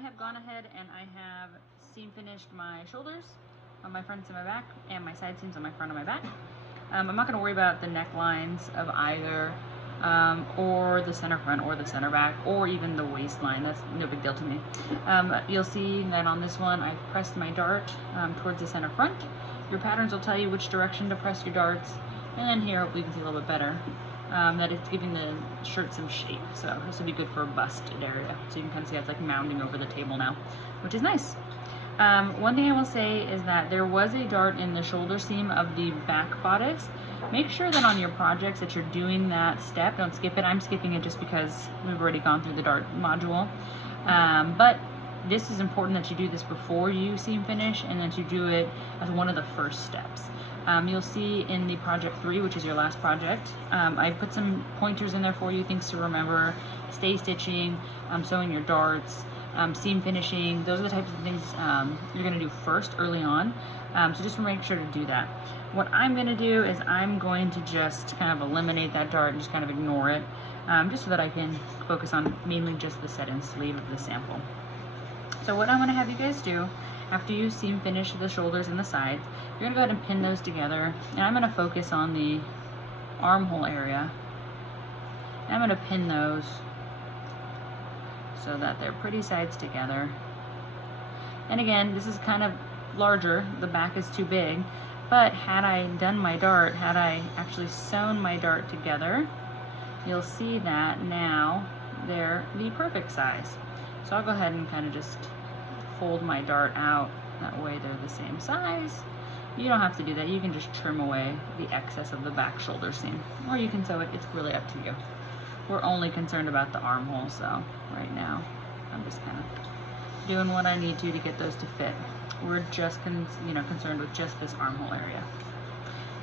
have gone ahead and I have seam finished my shoulders on my front and my back, and my side seams on my front and my back. I'm not going to worry about the necklines of either, or the center front or the center back, or even the waistline. That's no big deal to me. You'll see that on this one I've pressed my dart towards the center front. Your patterns will tell you which direction to press your darts, and then here hopefully you can see a little bit better that it's giving the shirt some shape. So this will be good for a busted area. So you can kind of see it's like mounding over the table now, which is nice. One thing I will say is that there was a dart in the shoulder seam of the back bodice. Make sure that on your projects that you're doing that step. Don't skip it. I'm skipping it just because we've already gone through the dart module. But this is important that you do this before you seam finish, and that you do it as one of the first steps. You'll see in the project 3, which is your last project, I put some pointers in there for you, things to remember: stay stitching, sewing your darts, seam finishing. Those are the types of things you're going to do first early on. So just make sure to do that. What I'm going to do is I'm going to just kind of eliminate that dart and just kind of ignore it, just so that I can focus on mainly just the set-in sleeve of the sample. So what I'm going to have you guys do, after you seam finish the shoulders and the sides, you're going to go ahead and pin those together, and I'm going to focus on the armhole area. And I'm going to pin those so that they're pretty sides together. And again, this is kind of larger, the back is too big, but had I done my dart, had I actually sewn my dart together, you'll see that now they're the perfect size. So I'll go ahead and kind of just fold my dart out, that way they're the same size. You don't have to do that, you can just trim away the excess of the back shoulder seam, or you can sew it, it's really up to you. We're only concerned about the armhole, so right now I'm just kind of doing what I need to get those to fit. We're just concerned with just this armhole area.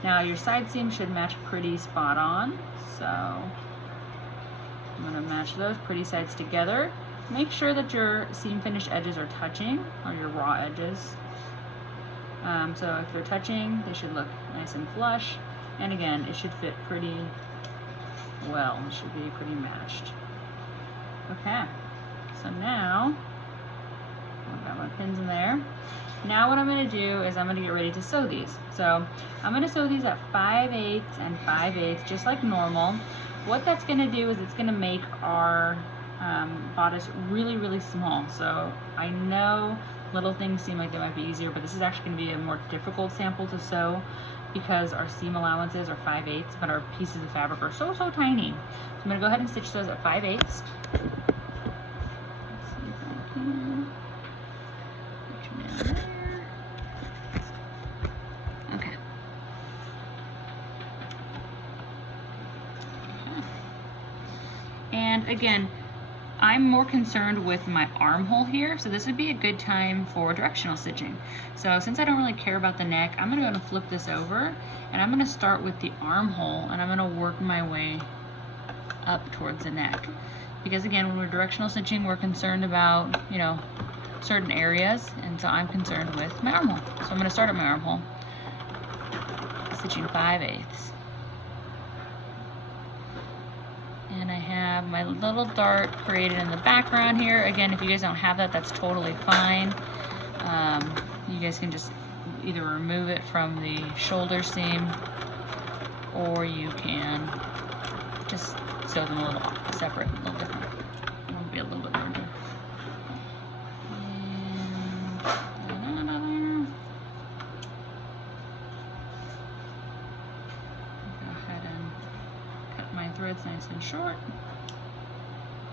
Now your side seam should match pretty spot on, so I'm going to match those pretty sides together. Make sure that your seam finish edges are touching, or your raw edges. So if they're touching, they should look nice and flush, and again, it should fit pretty well. It should be pretty matched. Okay, so now I've got my pins in there. Now what I'm going to do is I'm going to get ready to sew these. So I'm going to sew these at 5/8 and 5/8, just like normal. What that's going to do is it's going to make our bodice really, really small. So I know little things seem like they might be easier, but this is actually going to be a more difficult sample to sew because our seam allowances are 5/8, but our pieces of fabric are so tiny. So I'm going to go ahead and stitch those at 5/8. Okay. And again, I'm more concerned with my armhole here, so this would be a good time for directional stitching. So since I don't really care about the neck, I'm going to go and flip this over, and I'm going to start with the armhole, and I'm going to work my way up towards the neck. Because again, when we're directional stitching, we're concerned about, certain areas, and so I'm concerned with my armhole. So I'm going to start at my armhole, stitching 5/8. And I have my little dart created in the background here. Again, if you guys don't have that, that's totally fine. You guys can just either remove it from the shoulder seam, or you can just sew them a little separate, a little different. It'll be a little bit larger. And another. Go ahead and cut my threads nice and short.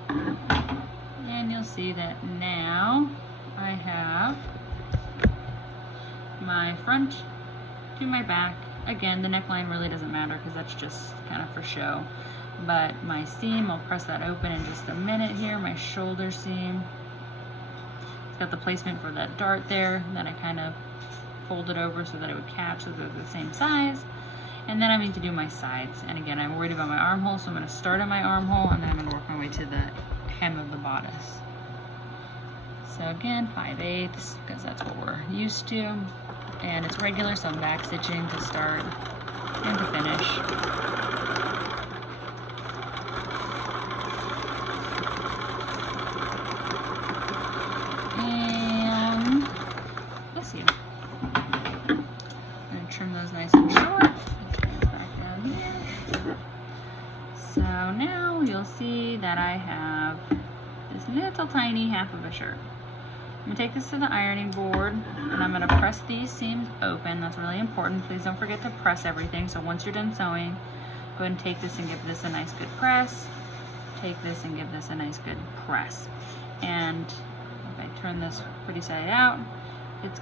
And you'll see that now I have my front to my back. Again, the neckline really doesn't matter because that's just kind of for show. But my seam, I'll press that open in just a minute here, my shoulder seam. It's got the placement for that dart there, and then I kind of folded over so that it would catch so they're the same size. And then I need to do my sides. And again, I'm worried about my armhole, so I'm going to start at my armhole, and then I'm going to work my way to the hem of the bodice. So again, 5/8, because that's what we're used to. And it's regular, so I'm back stitching to start and to finish. little tiny half of a shirt. I'm gonna take this to the ironing board and I'm gonna press these seams open. That's really important. Please don't forget to press everything. So once you're done sewing, go ahead and take this and give this a nice good press. Take this and give this a nice good press. And if I turn this pretty side out, it's,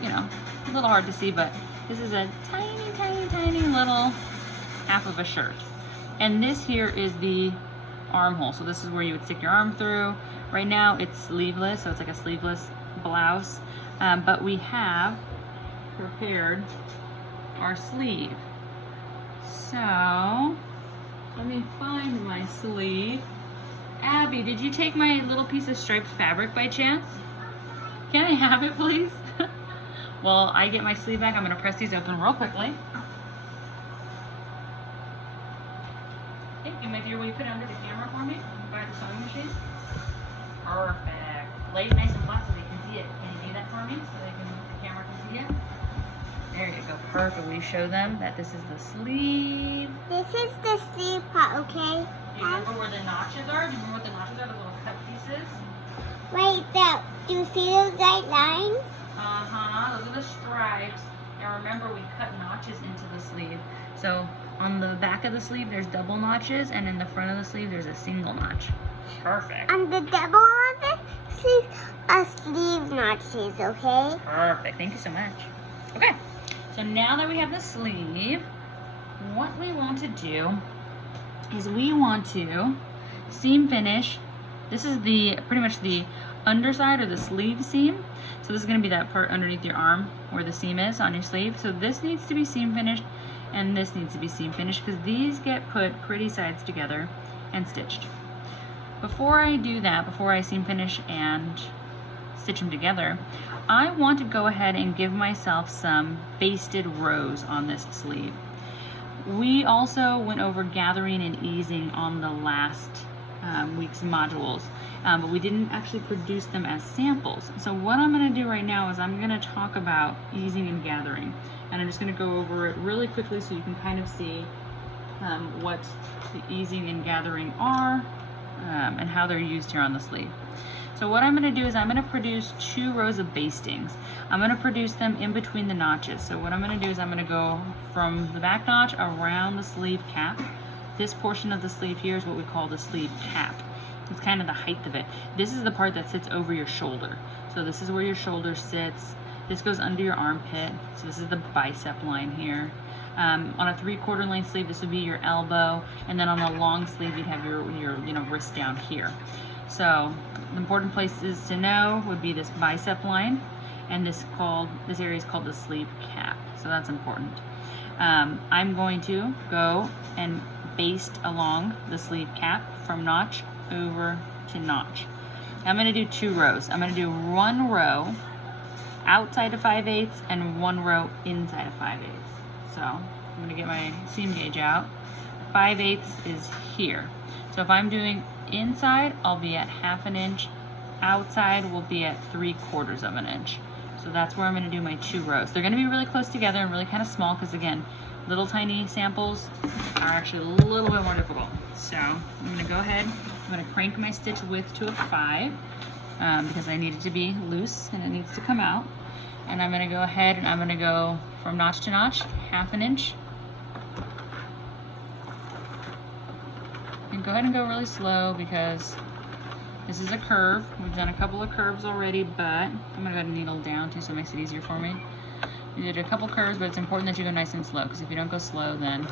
you know, a little hard to see, but this is a tiny, tiny, tiny little half of a shirt. And this here is the armhole. So this is where you would stick your arm through. Right now it's sleeveless, so it's like a sleeveless blouse, but we have prepared our sleeve. So let me find my sleeve. Abby, did you take my little piece of striped fabric by chance? Can I have it, please? While I get my sleeve back, I'm gonna press these open real quickly. Okay, my dear, will you put it under the camera for me by the sewing machine? Perfect. Lay it nice and flat so they can see it. Can you do that for me so the camera can see it? There you go. Perfect. Will you show them that this is the sleeve? This is the sleeve part, okay? Do you remember where the notches are? Do you remember what the notches are? The little cut pieces? Right there. Do you see those white lines? Uh-huh. Those are the stripes. Now remember, we cut notches into the sleeve. So on the back of the sleeve, there's double notches, and in the front of the sleeve, there's a single notch. Perfect. And the double on the sleeve are sleeve notches, okay? Perfect. Thank you so much. Okay. So now that we have the sleeve, what we want to do is we want to seam finish. This is the pretty much the underside or the sleeve seam. So this is going to be that part underneath your arm where the seam is on your sleeve. So this needs to be seam finished and this needs to be seam finished because these get put pretty sides together and stitched. Before I do that, before I seam finish and stitch them together, I want to go ahead and give myself some basted rows on this sleeve. We also went over gathering and easing on the last week's modules, but we didn't actually produce them as samples. So what I'm going to do right now is I'm going to talk about easing and gathering, and I'm just going to go over it really quickly so you can kind of see what the easing and gathering are and how they're used here on the sleeve. So what I'm going to do is I'm going to produce 2 rows of bastings. I'm going to produce them in between the notches. So what I'm going to do is I'm going to go from the back notch around the sleeve cap. This portion of the sleeve here is what we call the sleeve cap. It's kind of the height of it. This is the part that sits over your shoulder. So this is where your shoulder sits. This goes under your armpit. So this is the bicep line here. On a 3/4 length sleeve, this would be your elbow, and then on a long sleeve, you'd have your wrist down here. So the important places to know would be this bicep line, and this area is called the sleeve cap. So that's important. I'm going to go and baste along the sleeve cap from notch over to notch. I'm going to do 2 rows. I'm going to do 1 row outside of 5/8 and 1 row inside of 5/8. So I'm going to get my seam gauge out. 5/8 is here. So if I'm doing inside, I'll be at 1/2 inch. Outside will be at 3/4 inch. So that's where I'm going to do my 2 rows. They're going to be really close together and really kind of small because, again, little tiny samples are actually a little bit more difficult. So I'm going to go ahead. I'm going to crank my stitch width to a 5 because I need it to be loose and it needs to come out. And I'm going to go ahead and I'm going to go from notch to notch, 1/2 inch. And go ahead and go really slow because this is a curve. We've done a couple of curves already, but I'm going to go ahead and needle down too so it makes it easier for me. We did a couple curves, but it's important that you go nice and slow because if you don't go slow, then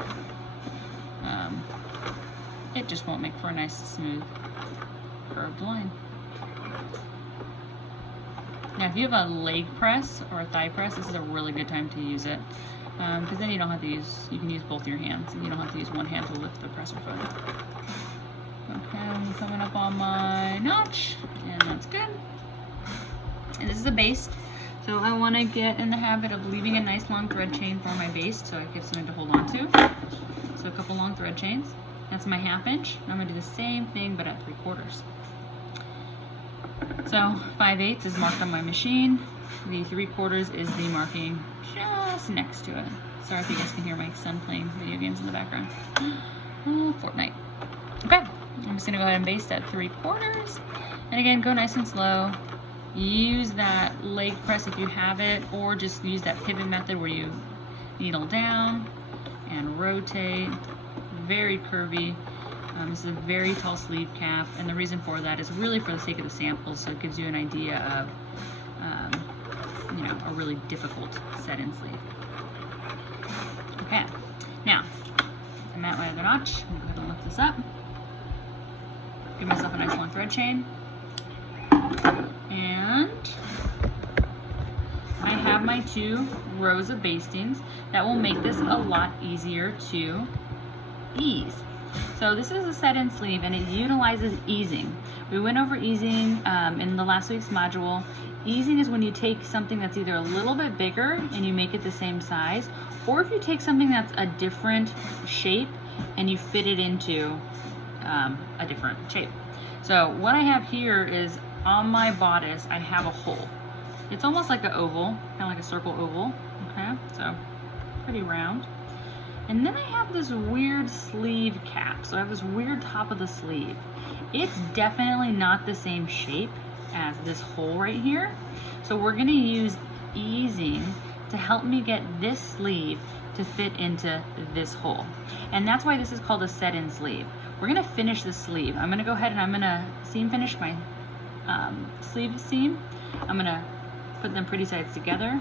it just won't make for a nice, smooth, curved line. Now, if you have a leg press or a thigh press, this is a really good time to use it because then you don't have to use, you can use both your hands and you don't have to use one hand to lift the presser foot. Okay, I'm coming up on my notch, and that's good. And this is a baste, so I want to get in the habit of leaving a nice long thread chain for my baste so it gives something to hold on to. So a couple long thread chains. That's my 1/2 inch. I'm going to do the same thing but at 3/4. So 5/8 is marked on my machine. The 3/4 is the marking just next to it. Sorry if you guys can hear my son playing video games in the background. Fortnite. Okay. I'm just gonna go ahead and baste at 3/4. And again, go nice and slow. Use that leg press if you have it, or just use that pivot method where you needle down and rotate. Very curvy. This is a very tall sleeve cap, and the reason for that is really for the sake of the samples, so it gives you an idea of a really difficult set-in sleeve. Okay, now I'm at my other notch. I'm going to lift this up. Give myself a nice long thread chain. And I have my 2 rows of bastings. That will make this a lot easier to ease. So this is a set-in sleeve, and it utilizes easing. We went over easing in the last week's module. Easing is when you take something that's either a little bit bigger and you make it the same size, or if you take something that's a different shape and you fit it into a different shape. So what I have here is on my bodice, I have a hole. It's almost like an oval, kind of like a circle oval, okay? So pretty round. And then I have this weird sleeve cap. So I have this weird top of the sleeve. It's definitely not the same shape as this hole right here. So we're gonna use easing to help me get this sleeve to fit into this hole. And that's why this is called a set-in sleeve. We're gonna finish the sleeve. I'm gonna go ahead and I'm gonna seam finish my sleeve seam. I'm gonna put them pretty sides together.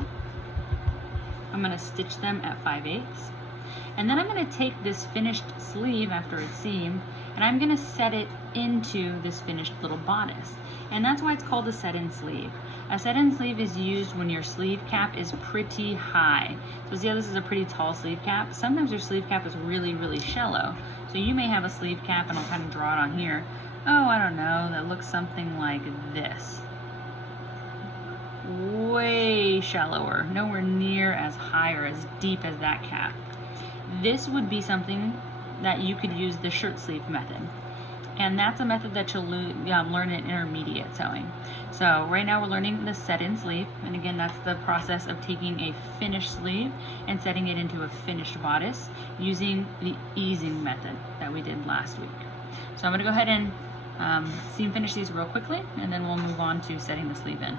I'm gonna stitch them at 5/8. And then I'm going to take this finished sleeve after it's seamed, and I'm going to set it into this finished little bodice. And that's why it's called a set-in sleeve. A set-in sleeve is used when your sleeve cap is pretty high. So see how this is a pretty tall sleeve cap? Sometimes your sleeve cap is really, really shallow. So you may have a sleeve cap, and I'll kind of draw it on here. Oh, I don't know, that looks something like this. Way shallower, nowhere near as high or as deep as that cap. This would be something that you could use the shirt sleeve method. And that's a method that you'll learn in intermediate sewing. So right now we're learning the set-in sleeve. And again, that's the process of taking a finished sleeve and setting it into a finished bodice using the easing method that we did last week. So I'm gonna go ahead and seam finish these real quickly, and then we'll move on to setting the sleeve in.